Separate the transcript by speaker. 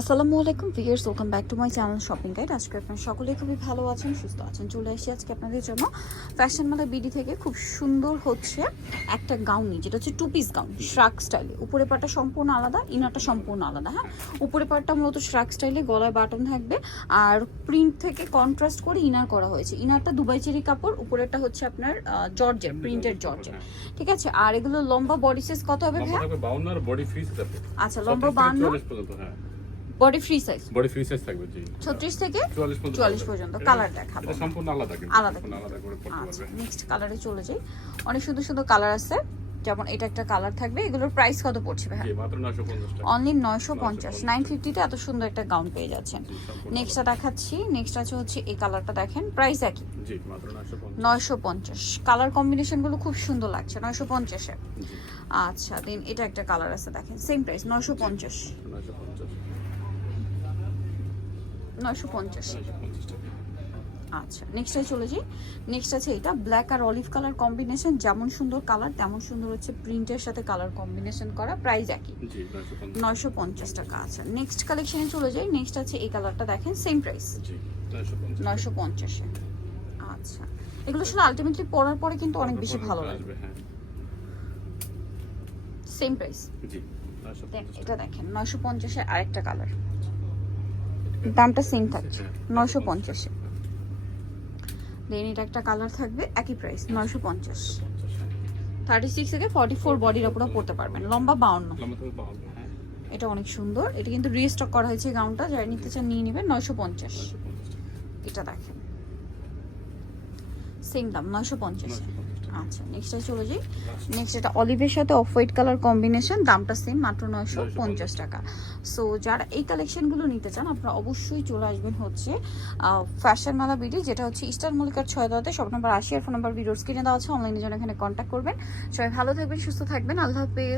Speaker 1: আসসালামু আলাইকুম viewers welcome back to my channel shopping guide. আজকে আপনারা সকলে খুবই ভালো আছেন সুস্থ আছেন। চলে এসেছি আজকে আপনাদের জন্য। ফ্যাশন মালা বিডি থেকে খুব সুন্দর হচ্ছে একটা গাউনি যেটা হচ্ছে টু পিস গাউন শ্রাক স্টাইলে উপরে পাটটা সম্পূর্ণ আলাদা ইনারটা সম্পূর্ণ আলাদা হ্যাঁ? উপরে পাটটা মূলত শ্রাক স্টাইলে গলায় বাটন থাকবে। আর প্রিন্ট থেকে কন্ট্রাস্ট করে ইনার করা হয়েছে। ইনারটা দুবাই চেরি কাপড় উপরেটা হচ্ছে আপনার জর্জের প্রিন্টের জর্জের। ঠিক আছে? আর এগুলো লম্বা বডি সাইজ কত হবে
Speaker 2: লম্বা
Speaker 1: ভাইয়া?
Speaker 2: থাকবে 52 আর বডি ফ্রি থাকবে।
Speaker 1: আচ্ছা লম্বা বান্ন
Speaker 2: 44 পর্যন্ত হ্যাঁ।
Speaker 1: Body free size
Speaker 2: body free size থাকবে জি।
Speaker 1: ছত্রিশ থেকে
Speaker 2: 44 পর্যন্ত
Speaker 1: কালার দেখাবো।
Speaker 2: এটা সম্পূর্ণ আলাদা কিন্তু
Speaker 1: আলাদা
Speaker 2: আলাদা করে পড়তে পারবে।
Speaker 1: নেক্সট কালারে চলে যাই। অনেক সুন্দর সুন্দর কালার আছে যেমন এটা একটা কালার থাকবে এগুলোর প্রাইস কত পড়ছে ভাই
Speaker 2: মাত্র 950 টাকা।
Speaker 1: অনলি নয়শো পঞ্চাশ। নাইন ফিফটিতে এত সুন্দর একটা গাউন পেয়ে যাচ্ছেন। নেক্সটটা দেখাচ্ছি নেক্সট আছে হচ্ছে এই কালারটা দেখেন প্রাইস একই।
Speaker 2: জি মাত্র 950
Speaker 1: নয়শো পঞ্চাশ। কালার কম্বিনেশনগুলো খুব সুন্দর লাগছে নয়শো পঞ্চাশে। আচ্ছা দেন এটা একটা কালার আছে দেখেন সেম প্রাইস নয়শো পঞ্চাশ।
Speaker 2: 950
Speaker 1: নয়শো পঞ্চাশ। আচ্ছা নেক্সটে চলে যাই। নেক্সট আছে এটা ব্ল্যাক আর অলিভ কালার কম্বিনেশন যেমন সুন্দর কালার তেমন সুন্দর হচ্ছে প্রিন্টের সাথে কালার কম্বিনেশন করা প্রাইস একই। নয়শো পঞ্চাশ। টাকা আচ্ছা। নেক্সট কালেকশনে চলে যাই নেক্সট আছে এই কালারটা দেখেন সেম প্রাইস নয়শো পঞ্চাশে। আচ্ছা এগুলো আসলে আলটিমেটলি পরার পরে কিন্তু অনেক বেশি ভালো লাগে।
Speaker 2: হ্যাঁ।
Speaker 1: সেম প্রাইস
Speaker 2: জি
Speaker 1: দেন
Speaker 2: 950
Speaker 1: এটা দেখেন নয়শো পঞ্চাশে আরেকটা কালার দামটা সেম থাকছে নয়শো পঞ্চাশে। দেন এটা একটা কালার থাকবে একই প্রাইস নয়শো পঞ্চাশ। থার্টি সিক্স থেকে ফর্টি ফোর বডির ওপরও পড়তে পারবেন লম্বা বাউন্ন।
Speaker 2: লম্বা থাকবে 52 হ্যাঁ।
Speaker 1: এটা অনেক সুন্দর এটা কিন্তু রিস্টক করা হয়েছে গাউনটা যারা নিতে চান নিয়ে নেবেন নয়শো পঞ্চাশ। এটা দেখেন। সেম দাম নয়শো পঞ্চাশ।
Speaker 2: 950 টাকা
Speaker 1: আচ্ছা নেক্সটটা চলে যাই। নেক্সট এটা অলিভের সাথে অফ হোয়াইট কালার কম্বিনেশন দামটা সেম মাত্র নয়শো পঞ্চাশ টাকা। সো যারা এই কালেকশনগুলো নিতে চান আপনারা অবশ্যই চলে আসবেন হচ্ছে ফ্যাশন মালা বিডি যেটা হচ্ছে ইস্টার মলিকার ছয় দতে সব নম্বর আশি আর ফোন নাম্বার ভিডিওর স্ক্রিনে দেওয়া আছে অনলাইনে জন্য এখানে কন্ট্যাক্ট করবেন। সবাই ভালো থাকবেন সুস্থ থাকবেন আল্লাহ হাফেজ।